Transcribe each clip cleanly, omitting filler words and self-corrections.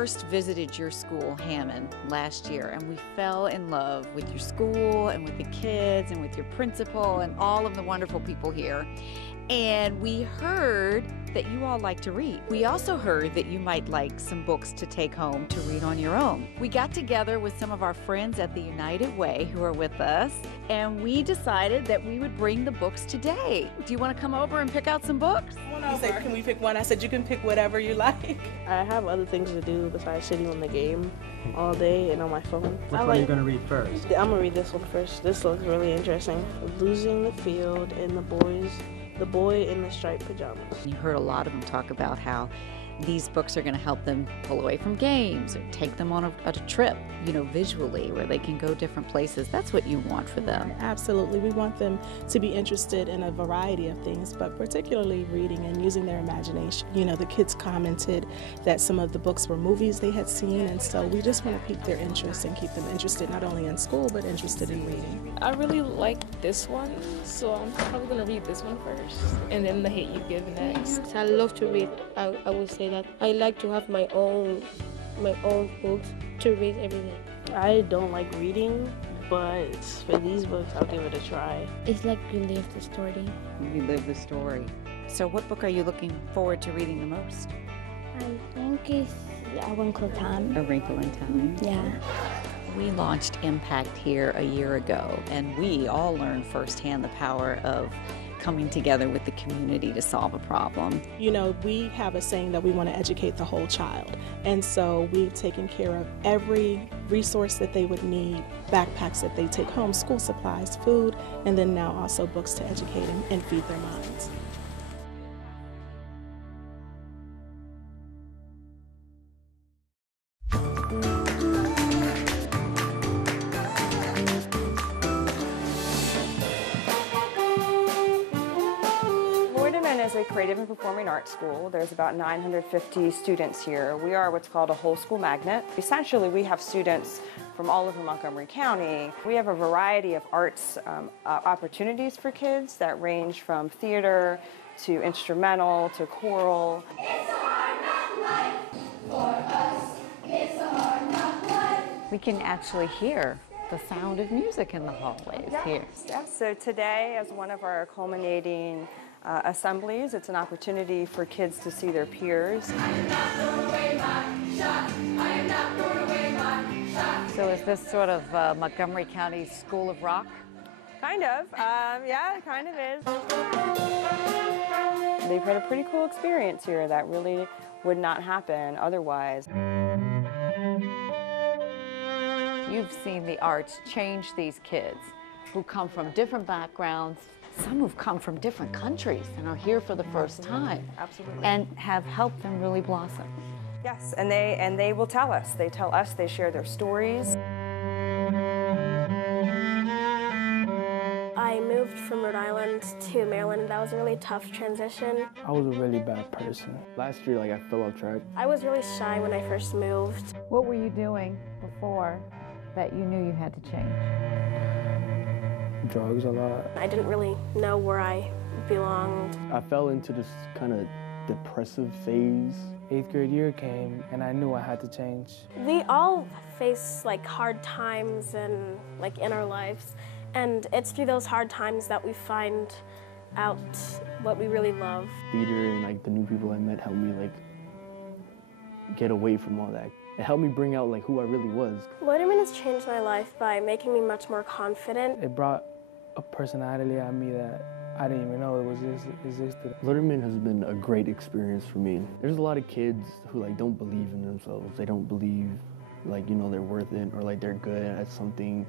first visited your school, Hammond, last year, and we fell in love with your school and with the kids and with your principal and all of the wonderful people here. And we heard that you all like to read. We also heard that you might like some books to take home to read on your own. We got together with some of our friends at the United Way who are with us, and we decided that we would bring the books today. Do you want to come over and pick out some books? He said, can we pick one? I said, you can pick whatever you like. I have other things to do besides sitting on the game all day and on my phone. Which one are you going to read first? I'm going to read this one first. This looks really interesting. Losing the Field and the Boy in the Striped Pajamas. You heard a lot of them talk about how these books are going to help them pull away from games or take them on a trip, you know, visually, where they can go different places. That's what you want for them. Absolutely. We want them to be interested in a variety of things, but particularly reading and using their imagination. You know, the kids commented that some of the books were movies they had seen, and so we just want to pique their interest and keep them interested not only in school, but interested in reading. I really like this one, so I'm probably going to read this one first, and then The Hate You Give next. I love to read. I would say that I like to have my own books to read every day. I don't like reading, but for these books, I'll give it a try. It's like you live the story. You live the story. So what book are you looking forward to reading the most? I think it's A Wrinkle in Time. A Wrinkle in Time. Yeah. We launched Impact here a year ago, and we all learned firsthand the power of coming together with the community to solve a problem. You know, we have a saying that we want to educate the whole child, and so we've taken care of every resource that they would need, backpacks that they take home, school supplies, food, and then now also books to educate and feed their minds. Is a creative and performing arts school. There's about 950 students here. We are what's called a whole school magnet. Essentially, we have students from all over Montgomery County. We have a variety of arts opportunities for kids that range from theater to instrumental to choral. It's a hard knock life for us. It's a hard knock life. We can actually hear the sound of music in the hallways here. Yes, so today, as one of our culminating assemblies, it's an opportunity for kids to see their peers. I am not throwing away my shot. I am not throwing away my shot. So is this sort of Montgomery County School of Rock? Kind of, yeah, it kind of is. They've had a pretty cool experience here that really would not happen otherwise. You've seen the arts change these kids who come from different backgrounds, some who've come from different countries and are here for the first time. Absolutely. And have helped them really blossom. Yes, and they will tell us. They tell us, they share their stories. I moved from Rhode Island to Maryland. That was a really tough transition. I was a really bad person. Last year, I fell off track. I was really shy when I first moved. What were you doing before that you knew you had to change? Drugs a lot. I didn't really know where I belonged. I fell into this kind of depressive phase. 8th grade year came and I knew I had to change. We all face hard times and in our lives, and it's through those hard times that we find out what we really love. Theater and the new people I met helped me get away from all that. It helped me bring out who I really was. Letterman has changed my life by making me much more confident. It brought a personality out of me that I didn't even know existed. Letterman has been a great experience for me. There's a lot of kids who don't believe in themselves. They don't believe they're worth it or they're good at something.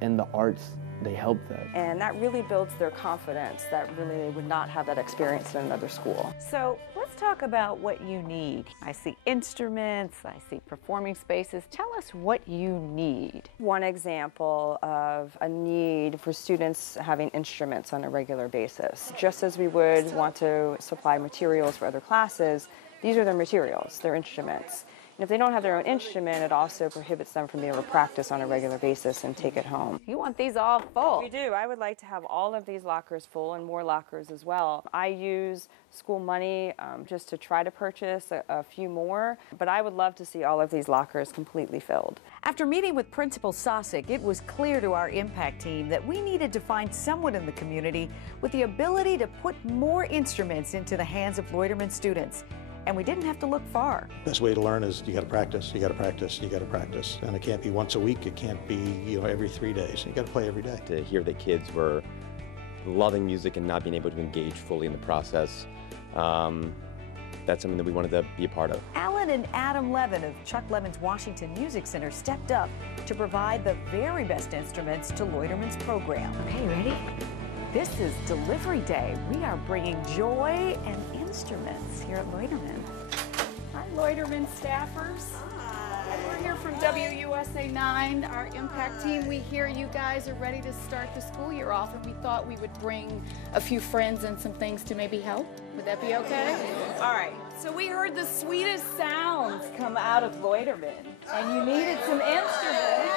And the arts, they help that. And that really builds their confidence that really they would not have that experience in another school. So let's talk about what you need. I see instruments, I see performing spaces. Tell us what you need. One example of a need for students having instruments on a regular basis. Just as we would want to supply materials for other classes, these are their materials, their instruments. And if they don't have their own instrument, it also prohibits them from being able to practice on a regular basis and take it home. You want these all full? We do. I would like to have all of these lockers full and more lockers as well. I use school money just to try to purchase a few more, but I would love to see all of these lockers completely filled. After meeting with Principal Sosick, it was clear to our Impact team that we needed to find someone in the community with the ability to put more instruments into the hands of Loiterman students. And we didn't have to look far. Best way to learn is you got to practice, you got to practice, you got to practice. And it can't be once a week, it can't be, every 3 days. You got to play every day. To hear that kids were loving music and not being able to engage fully in the process, that's something that we wanted to be a part of. Alan and Adam Levin of Chuck Levin's Washington Music Center stepped up to provide the very best instruments to Loiterman's program. Okay, ready? This is Delivery Day. We are bringing joy and instruments here at Loiterman. Hi, Loiterman staffers. We're here from WUSA9, our Impact team. We hear you guys are ready to start the school year off, and we thought we would bring a few friends and some things to maybe help. Would that be okay? All right. So we heard the sweetest sounds come out of Loiterman, and you needed some instruments.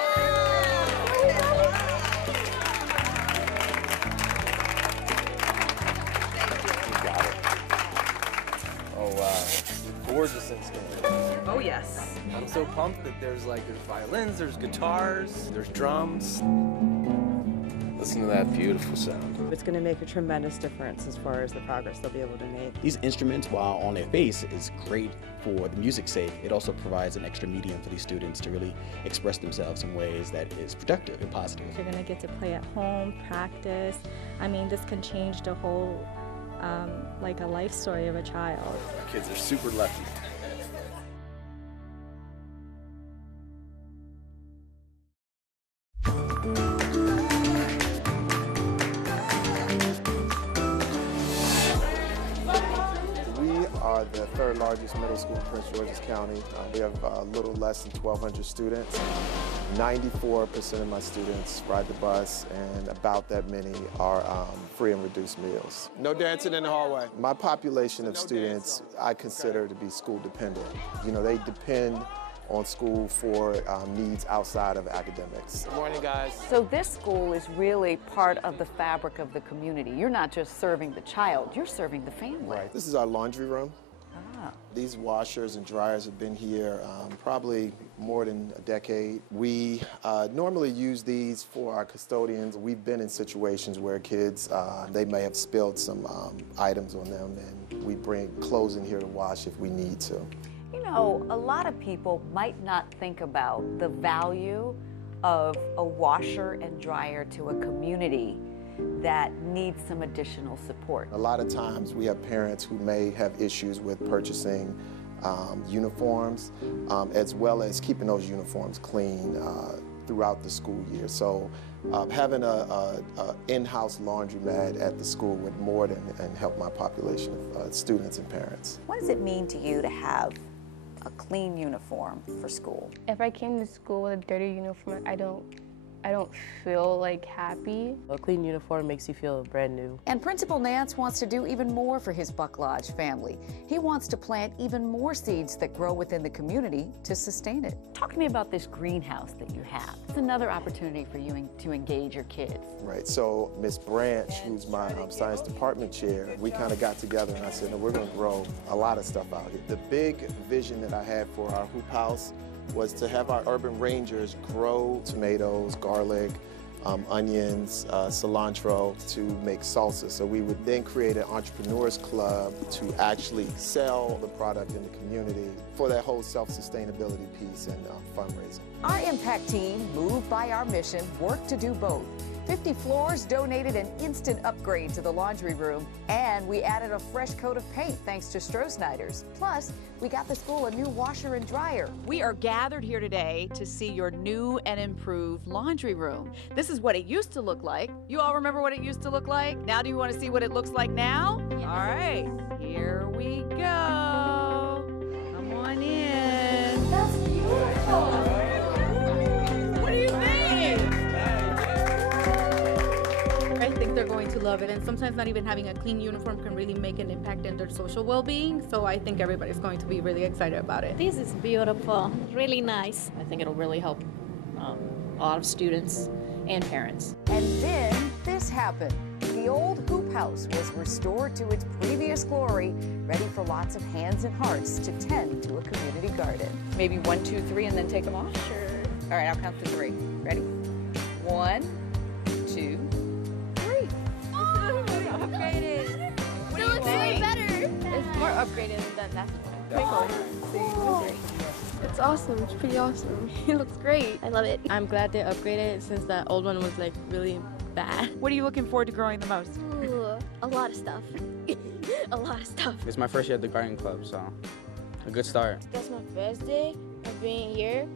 Oh wow, gorgeous instruments. Oh yes. I'm so pumped that there's violins, there's guitars, there's drums. Listen to that beautiful sound. It's going to make a tremendous difference as far as the progress they'll be able to make. These instruments, while on their face, is great for the music's sake. It also provides an extra medium for these students to really express themselves in ways that is productive and positive. You're going to get to play at home, practice. I mean, this can change the whole a life story of a child. Our kids are super lucky. We are the third largest middle school in Prince George's County. We have a little less than 1,200 students. 94% of my students ride the bus, and about that many are free and reduced meals. No dancing in the hallway. My population of students I consider to be school dependent. They depend on school for needs outside of academics. Good morning, guys. So this school is really part of the fabric of the community. You're not just serving the child, you're serving the family. Right. This is our laundry room. These washers and dryers have been here probably more than a decade. We normally use these for our custodians. We've been in situations where kids, they may have spilled some items on them, and we bring clothes in here to wash if we need to. A lot of people might not think about the value of a washer and dryer to a community that needs some additional support. A lot of times we have parents who may have issues with purchasing uniforms, as well as keeping those uniforms clean throughout the school year. So having an in-house laundromat at the school would more than help my population of students and parents. What does it mean to you to have a clean uniform for school? If I came to school with a dirty uniform, I don't feel happy. A clean uniform makes you feel brand new. And Principal Nance wants to do even more for his Buck Lodge family. He wants to plant even more seeds that grow within the community to sustain it. Talk to me about this greenhouse that you have. It's another opportunity for you to engage your kids. Right, so Miss Branch, who's my science department chair, we kind of got together and I said, no, we're going to grow a lot of stuff out here. The big vision that I had for our hoop house was to have our urban rangers grow tomatoes, garlic, onions, cilantro to make salsa. So we would then create an entrepreneurs club to actually sell the product in the community for that whole self-sustainability piece and fundraising. Our Impact team, moved by our mission, worked to do both. 50 floors donated an instant upgrade to the laundry room, and we added a fresh coat of paint thanks to Stroh-Snyder's. Plus, we got the school a new washer and dryer. We are gathered here today to see your new and improved laundry room. This is what it used to look like. You all remember what it used to look like? Now do you want to see what it looks like now? Yes. All right, here we go. Come on in. That's beautiful. What do you think? I think they're going to love it. And sometimes not even having a clean uniform can really make an impact in their social well-being. So I think everybody's going to be really excited about it. This is beautiful, really nice. I think it'll really help a lot of students and parents. And then this happened. The old hoop house was restored to its previous glory, ready for lots of hands and hearts to tend to a community garden. Maybe 1, 2, 3, and then take them off? Sure. All right, I'll count to 3. Ready? 1, 2, 3. Oh, upgraded. It looks way better. It's more upgraded than that one. It's awesome. It's pretty awesome. It looks great. I love it. I'm glad they upgraded since that old one was like really bad. What are you looking forward to growing the most? Ooh, a lot of stuff. A lot of stuff. It's my first year at the garden club, so a good start. That's my first day of being here.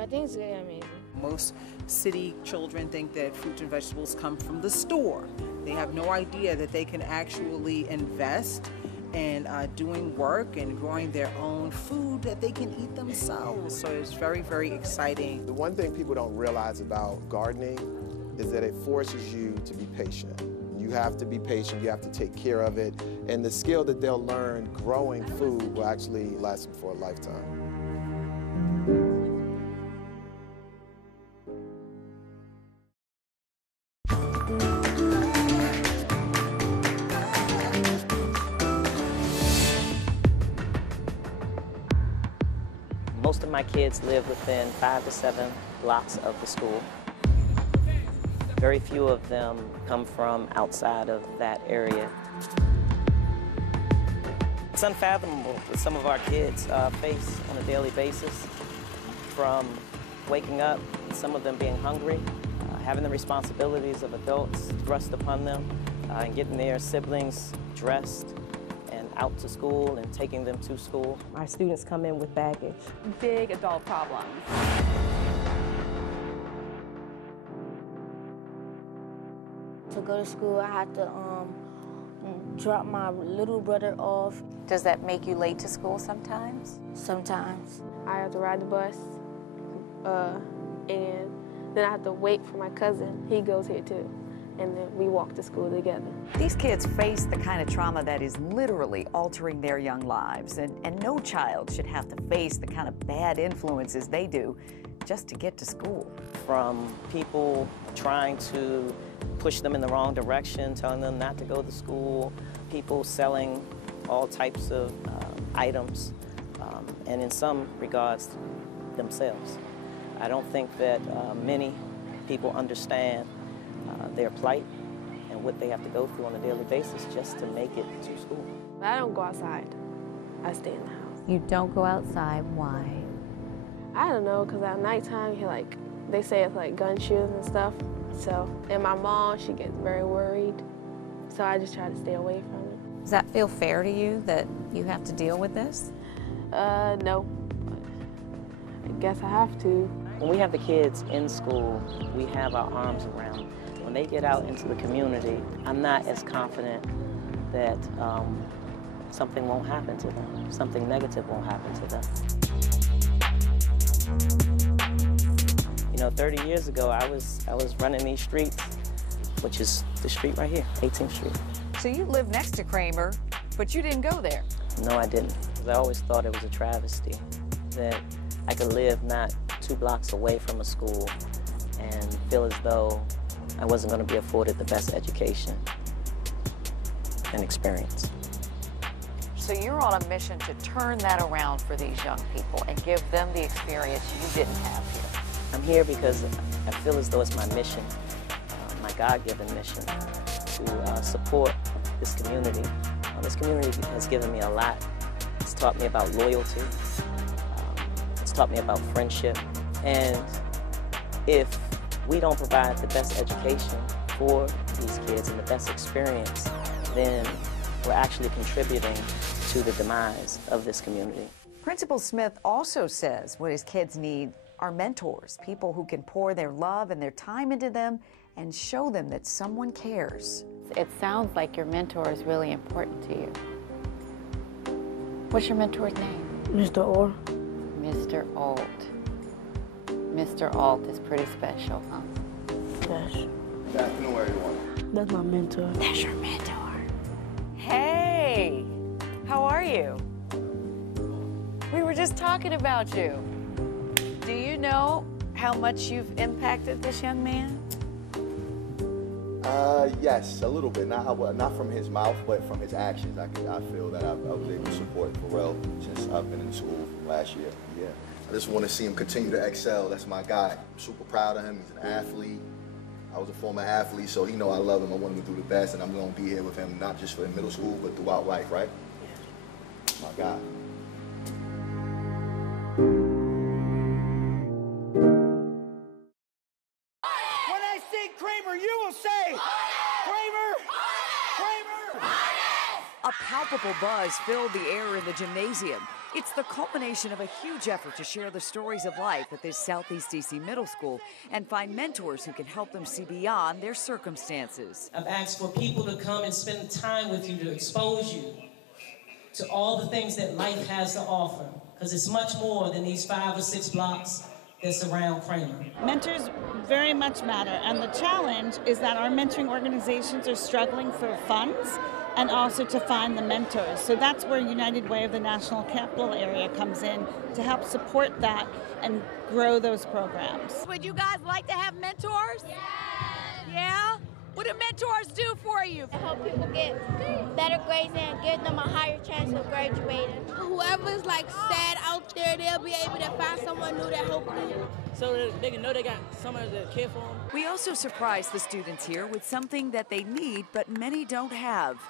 I think it's really amazing. Most city children think that fruits and vegetables come from the store. They have no idea that they can actually invest in doing work and growing their own food that they can eat themselves. So it's very, very exciting. The one thing people don't realize about gardening is that it forces you to be patient. You have to be patient, you have to take care of it, and the skill that they'll learn growing food will actually last them for a lifetime. Most of my kids live within 5 to 7 blocks of the school. Very few of them come from outside of that area. It's unfathomable what some of our kids face on a daily basis, from waking up, some of them being hungry, having the responsibilities of adults thrust upon them, and getting their siblings dressed and out to school and taking them to school. Our students come in with baggage. Big adult problems. To go to school, I had to drop my little brother off. Does that make you late to school sometimes? Sometimes. I have to ride the bus, and then I have to wait for my cousin. He goes here too, and then we walk to school together. These kids face the kind of trauma that is literally altering their young lives, and no child should have to face the kind of bad influences they do just to get to school. From people trying to push them in the wrong direction, telling them not to go to school, people selling all types of items, and in some regards, themselves. I don't think that many people understand their plight and what they have to go through on a daily basis just to make it to school. I don't go outside. I stay in the house. You don't go outside. Why? I don't know, because at nighttime, they say it's like gun shootings and stuff. So, and my mom, she gets very worried. So I just try to stay away from it. Does that feel fair to you that you have to deal with this? No. I guess I have to. When we have the kids in school, we have our arms around them. When they get out into the community, I'm not as confident that something won't happen to them, something negative won't happen to them. You know, 30 years ago, I was running these streets, which is the street right here, 18th Street. So you live next to Kramer, but you didn't go there. No, I didn't. Because I always thought it was a travesty that I could live not 2 blocks away from a school and feel as though I wasn't going to be afforded the best education and experience. So you're on a mission to turn that around for these young people and give them the experience you didn't have here. I'm here because I feel as though it's my mission, my God-given mission, to support this community. This community has given me a lot. It's taught me about loyalty. It's taught me about friendship. And if we don't provide the best education for these kids and the best experience, then we're actually contributing to the demise of this community. Principal Smith also says what his kids need are mentors, people who can pour their love and their time into them and show them that someone cares. It sounds like your mentor is really important to you. What's your mentor's name? Mr. Orr. Mr. Alt. Mr. Alt is pretty special, huh? Yes. Good afternoon, everyone. That's my mentor. That's your mentor. Hey, how are you? We were just talking about you. Do you know how much you've impacted this young man? Yes, a little bit. Not from his mouth, but from his actions. I feel that I was able to support Pharrell since I've been in school from last year. Yeah, I just want to see him continue to excel. That's my guy. I'm super proud of him. He's an athlete. I was a former athlete, so he know I love him. I want him to do the best, and I'm going to be here with him, not just for in middle school, but throughout life, right? Yeah. My guy. When I say Kramer, you will say Kramer, Kramer. A palpable buzz filled the air in the gymnasium. It's the culmination of a huge effort to share the stories of life at this Southeast DC middle school and find mentors who can help them see beyond their circumstances. I've asked for people to come and spend time with you to expose you to all the things that life has to offer, because it's much more than these 5 or 6 blocks that surround Kramer. Mentors very much matter, and the challenge is that our mentoring organizations are struggling for funds and also to find the mentors. So that's where United Way of the National Capital Area comes in to help support that and grow those programs. Would you guys like to have mentors? Yeah? What do mentors do for you? Help people get better grades and give them a higher chance of graduating. Whoever's like sad out there, they'll be able to find someone new to help them. So that they can know they got someone to care for them. We also surprise the students here with something that they need, but many don't have: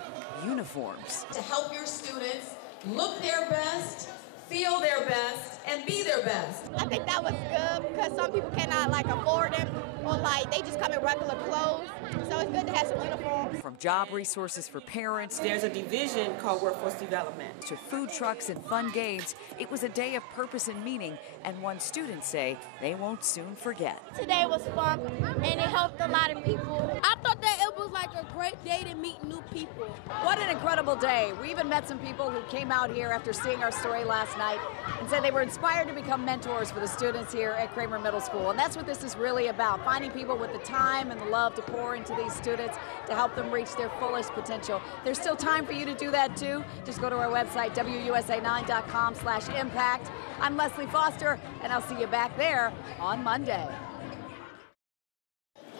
uniforms. To help your students look their best, feel their best, and be their best. I think that was good because some people cannot afford them, or they just come in regular clothes. So it's good to have some uniforms. From job resources for parents, there's a division called workforce development, to food trucks and fun games, it was a day of purpose and meaning, and one students say they won't soon forget. Today was fun, and it helped a lot of people. I thought that it was like a great day to meet new people. What an incredible day. We even met some people who came out here after seeing our story last night and said they were inspired to become mentors for the students here at Kramer Middle School. And that's what this is really about, finding people with the time and the love to pour into these students to help them reach their fullest potential. There's still time for you to do that too. Just go to our website, WUSA9.com/impact. I'm Leslie Foster, and I'll see you back there on Monday.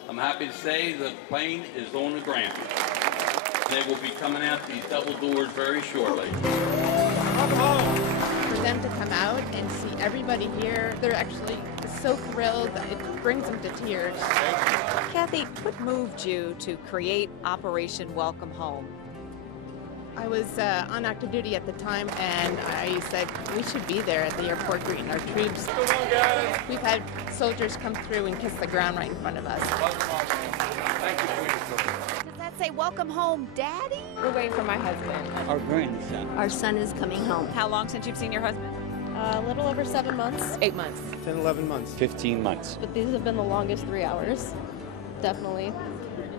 I'm happy to say the plane is on the ground. They will be coming out these double doors very shortly. For them to come out and see everybody here, they're actually so thrilled that it brings them to tears. Kathy, what moved you to create Operation Welcome Home? I was on active duty at the time, and I said we should be there at the airport greeting our troops. Come on, guys. We've had soldiers come through and kiss the ground right in front of us. Thank you for your Does that say welcome home, Daddy? We're waiting for my husband. Our grandson. Our son is coming home. How long since you've seen your husband? A little over 7 months. 8 months. 10, 11 months. 15 months. But these have been the longest 3 hours. Definitely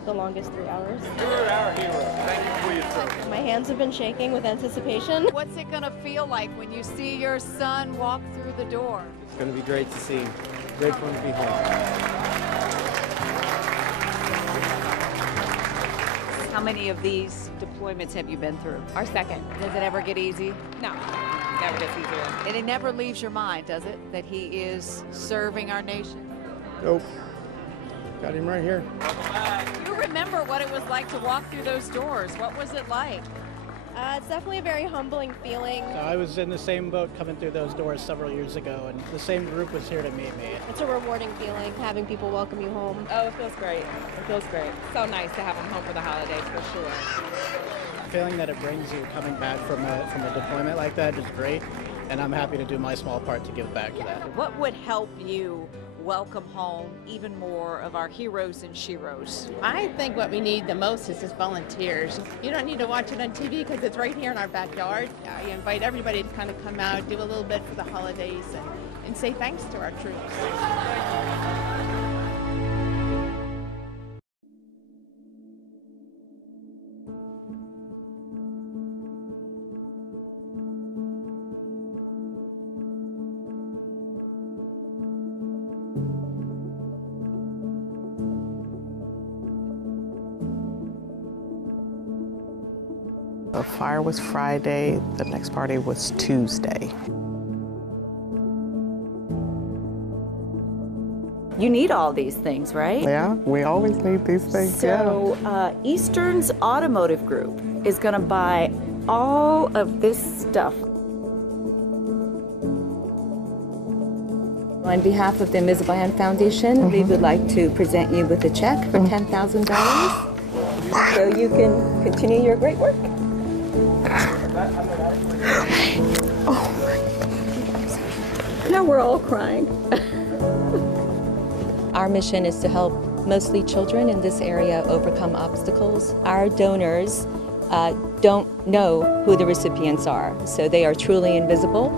the longest 3 hours. You're our hero. Thank you for your service. My hands have been shaking with anticipation. What's it gonna feel like when you see your son walk through the door? It's going to be great to see him. Great for him to be home. How many of these deployments have you been through? Our second. Does it ever get easy? No, never gets easier. And it never leaves your mind, does it, that he is serving our nation? Nope. Got him right here. You remember what it was like to walk through those doors. What was it like? It's definitely a very humbling feeling. I was in the same boat coming through those doors several years ago, and the same group was here to meet me. It's a rewarding feeling, having people welcome you home. Oh, it feels great. It feels great. So nice to have them home for the holidays, for sure. The feeling that it brings you coming back from a deployment like that is great, and I'm happy to do my small part to give back to that. What would help you welcome home even more of our heroes and sheroes? I think what we need the most is just volunteers. You don't need to watch it on TV because it's right here in our backyard. I invite everybody to kind of come out, do a little bit for the holidays, and say thanks to our troops. The fire was Friday, the next party was Tuesday. You need all these things, right? Yeah, we always need these things. So Eastern's Automotive Group is going to buy all of this stuff. On behalf of the Invisible Hand Foundation, we would like to present you with a check for $10,000 so you can continue your great work. Now we're all crying. Our mission is to help mostly children in this area overcome obstacles. Our donors don't know who the recipients are, so they are truly invisible,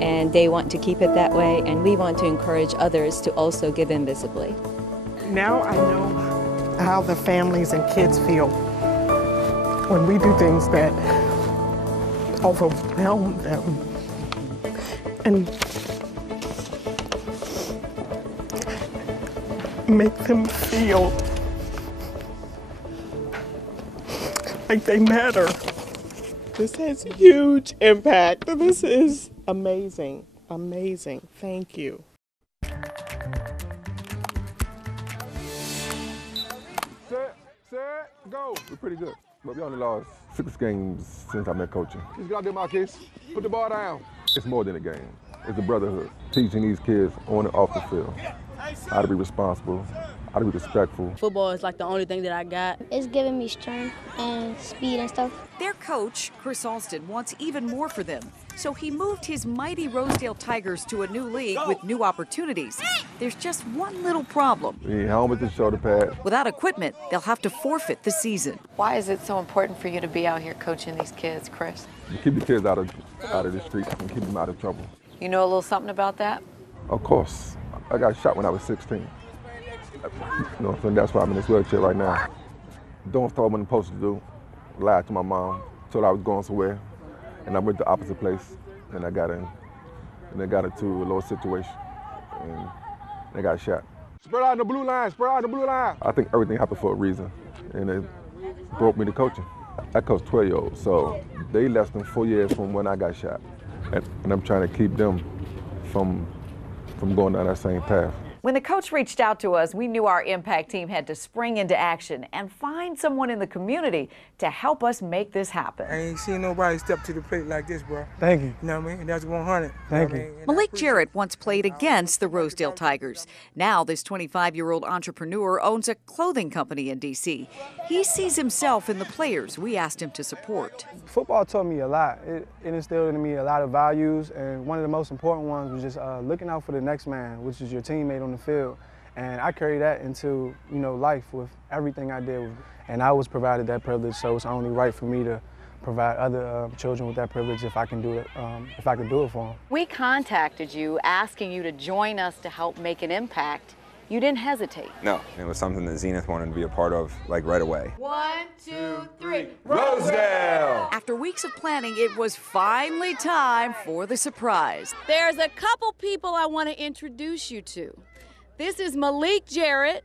and they want to keep it that way, and we want to encourage others to also give invisibly. Now I know how the families and kids feel when we do things that overwhelm them. And make them feel like they matter. This has huge impact. This is amazing, amazing. Thank you. Set, go. We're pretty good, but we only lost 6 games since I've been coaching. Just get out there, Marcus. Put the ball down. It's more than a game. It's a brotherhood. Teaching these kids on and off the field how to be responsible, how to be respectful. Football is like the only thing that I got. It's giving me strength and speed and stuff. Their coach, Chris Alston, wants even more for them, so he moved his mighty Rosedale Tigers to a new league with new opportunities. There's just one little problem. We need helmets and shoulder pads. Without equipment, they'll have to forfeit the season. Why is it so important for you to be out here coaching these kids, Chris? You keep the kids out of the streets and keep them out of trouble. You know a little something about that? Of course. I got shot when I was 16. You know, so that's why I'm in this wheelchair right now. Doing stuff I wasn't supposed to do. Lied to my mom, told I was going somewhere, and I went the opposite place, and I got in. And I got into a little situation, and I got shot. Spread out on the blue line, spread out on the blue line. I think everything happened for a reason, and it broke me to coaching. I coach 12-year-olds, so they less than 4 years from when I got shot. And I'm trying to keep them from going down that same path. When the coach reached out to us, we knew our Impact team had to spring into action and find someone in the community to help us make this happen. I ain't seen nobody step to the plate like this, bro. Thank you. You know what I mean? And that's 100. Thank you. Malik Jarrett once played against the Rosedale Tigers. Now this 25-year-old entrepreneur owns a clothing company in D.C. He sees himself in the players we asked him to support. Football taught me a lot. It instilled in me a lot of values, and one of the most important ones was just looking out for the next man, which is your teammate on the field. And I carry that into, life with everything I did. And I was provided that privilege, so it's only right for me to provide other children with that privilege if I can do it, if I can do it for them. We contacted you asking you to join us to help make an impact. You didn't hesitate. No, it was something that Zenith wanted to be a part of, right away. 1, 2, 3. Rosedale! After weeks of planning, it was finally time for the surprise. There's a couple people I want to introduce you to. This is Malik Jarrett,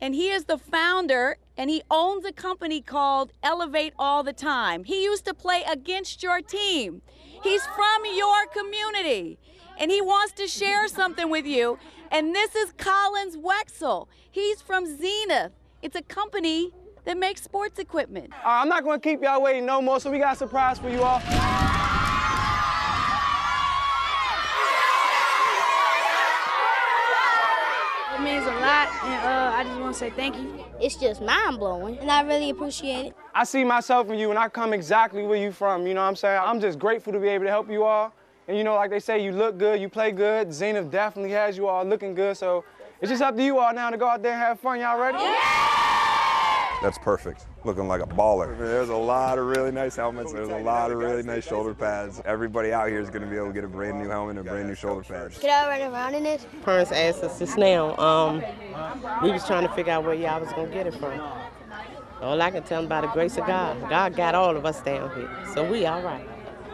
and he is the founder, and he owns a company called Elevate All the Time. He used to play against your team. He's from your community, and he wants to share something with you. And this is Collins Wexel. He's from Zenith. It's a company that makes sports equipment. I'm not going to keep y'all waiting no more, so we got a surprise for you all. It means a lot, and I just want to say thank you. It's just mind-blowing, and I really appreciate it. I see myself in you, and I come exactly where you from, you know what I'm saying? I'm just grateful to be able to help you all. And like they say, you look good, you play good. Zenith definitely has you all looking good, so it's just up to you all now to go out there and have fun. Y'all ready? That's perfect. Looking like a baller. There's a lot of really nice helmets. There's a lot of really nice shoulder pads. Everybody out here is going to be able to get a brand new helmet and a brand new shoulder pads. Can I run around in this? Parents asked us just now. We was trying to figure out where y'all was going to get it from. All I can tell them about the grace of God. God got all of us down here, so we all right.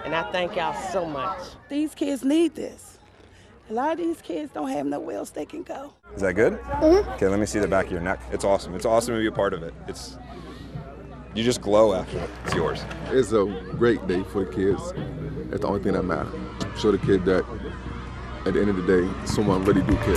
And I thank y'all so much. These kids need this. A lot of these kids don't have nowhere else they can go. Is that good? Mm-hmm. Okay, let me see the back of your neck. It's awesome. It's awesome to be a part of it. You just glow after it. It's yours. It's a great day for the kids. That's the only thing that matters. Show the kid that at the end of the day, someone really do care.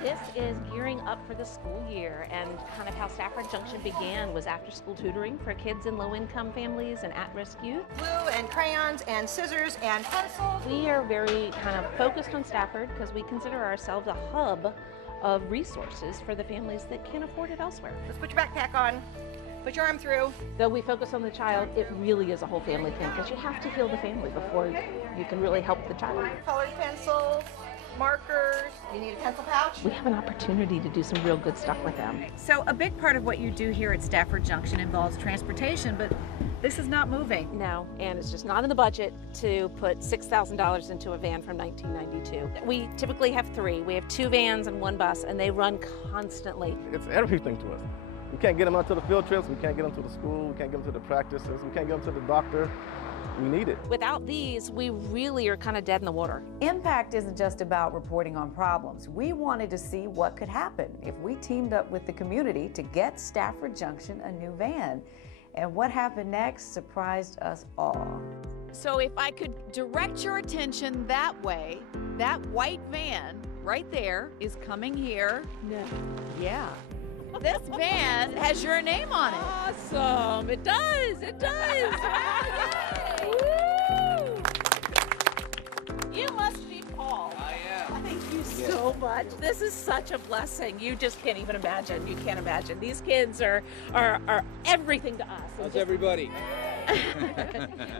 This is gearing up for the school year, and kind of how Stafford Junction began was after-school tutoring for kids in low-income families and at-risk youth. Glue and crayons and scissors and pencils. We are very kind of focused on Stafford because we consider ourselves a hub of resources for the families that can't afford it elsewhere. Let's put your backpack on. Put your arm through. Though we focus on the child, it really is a whole family thing because you have to heal the family before you can really help the child. Colored pencils, markers. You need a pencil pouch? We have an opportunity to do some real good stuff with them. So a big part of what you do here at Stafford Junction involves transportation, but this is not moving. No, and it's just not in the budget to put $6,000 into a van from 1992. We typically have 3. We have 2 vans and 1 bus, and they run constantly. It's everything to us. We can't get them out to the field trips, we can't get them to the school, we can't get them to the practices, we can't get them to the doctor. We need it. Without these, we really are kind of dead in the water. Impact isn't just about reporting on problems. We wanted to see what could happen if we teamed up with the community to get Stafford Junction a new van. And what happened next surprised us all. So if I could direct your attention that way, that white van right there is coming here. No. Yeah. This van has your name on it. Awesome. It does. It does. Woo! You must be Paul. I am. Thank you so much. This is such a blessing. You just can't even imagine. You can't imagine. These kids are everything to us. How's everybody?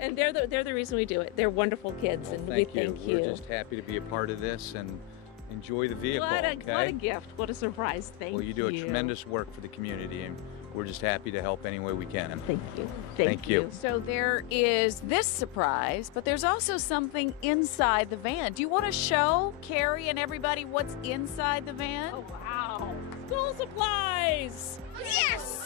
And they're the reason we do it. They're wonderful kids, and we thank you. We're just happy to be a part of this and enjoy the vehicle. What a gift. What a surprise. Thank you. Well, you do a tremendous work for the community, and we're just happy to help any way we can. Thank you. Thank you. So there is this surprise, but there's also something inside the van. Do you want to show Carrie and everybody what's inside the van? Oh, wow. School supplies. Yes!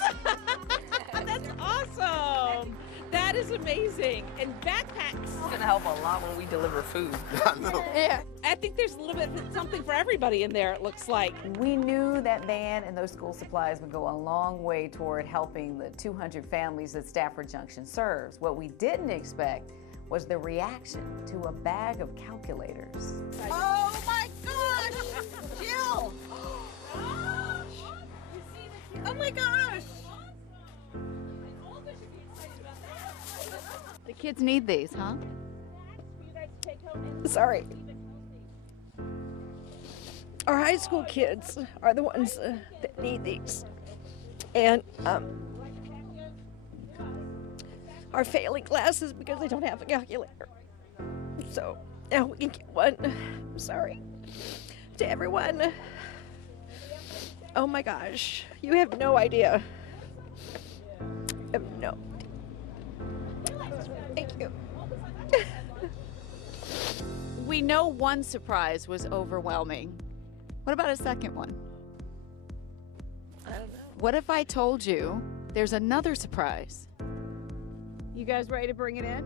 That's awesome. That is amazing. And backpacks. It's going to help a lot when we deliver food. I know. Yeah. I think there's a little bit something for everybody in there, it looks like. We knew that van and those school supplies would go a long way toward helping the 200 families that Stafford Junction serves. What we didn't expect was the reaction to a bag of calculators. Oh my gosh! Jill! Oh my gosh! The kids need these, huh? Sorry. Our high school kids are the ones that need these. And are failing classes because they don't have a calculator. So now we can get one. I'm sorry. To everyone. Oh my gosh. You have no idea. I have no. Thank you. We know one surprise was overwhelming. What about a second one? I don't know. What if I told you there's another surprise? You guys ready to bring it in?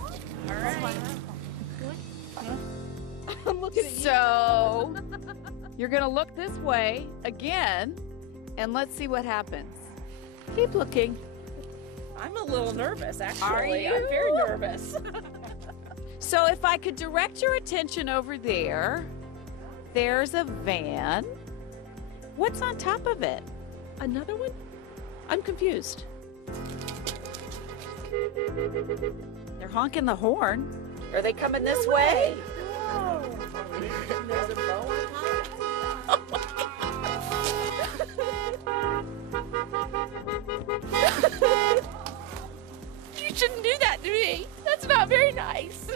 All right. I'm looking at you. So you're going to look this way again, and let's see what happens. Keep looking. I'm a little nervous, actually. Are you? I'm very nervous. So if I could direct your attention over there, there's a van. What's on top of it? Another one? I'm confused. They're honking the horn. Are they coming this way? No. There's a bow on top. You shouldn't do that to me. That's not very nice.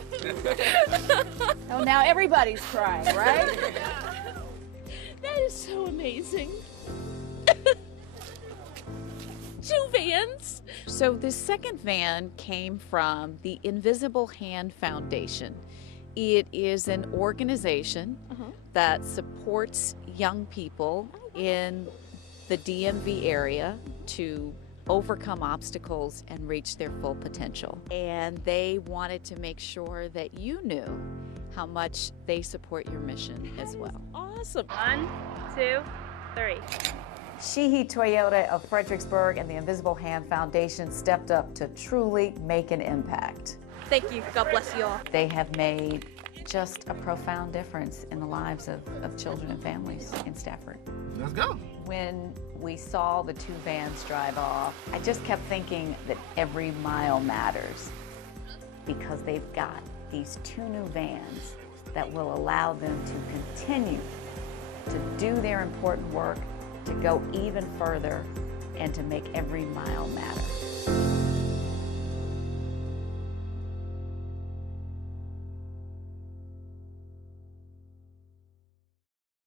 Oh, now everybody's crying, right? That is so amazing. 2 vans. So this second van came from the Invisible Hand Foundation. It is an organization that supports young people in the DMV area to overcome obstacles and reach their full potential. And they wanted to make sure that you knew how much they support your mission as well. Awesome. 1, 2, 3. Sheehy Toyota of Fredericksburg and the Invisible Hand Foundation stepped up to truly make an impact. Thank you. God bless you all. They have made just a profound difference in the lives of children and families in Stafford. Let's go. When we saw the 2 vans drive off, I just kept thinking that every mile matters because they've got these 2 new vans that will allow them to continue to do their important work, to go even further, and to make every mile matter.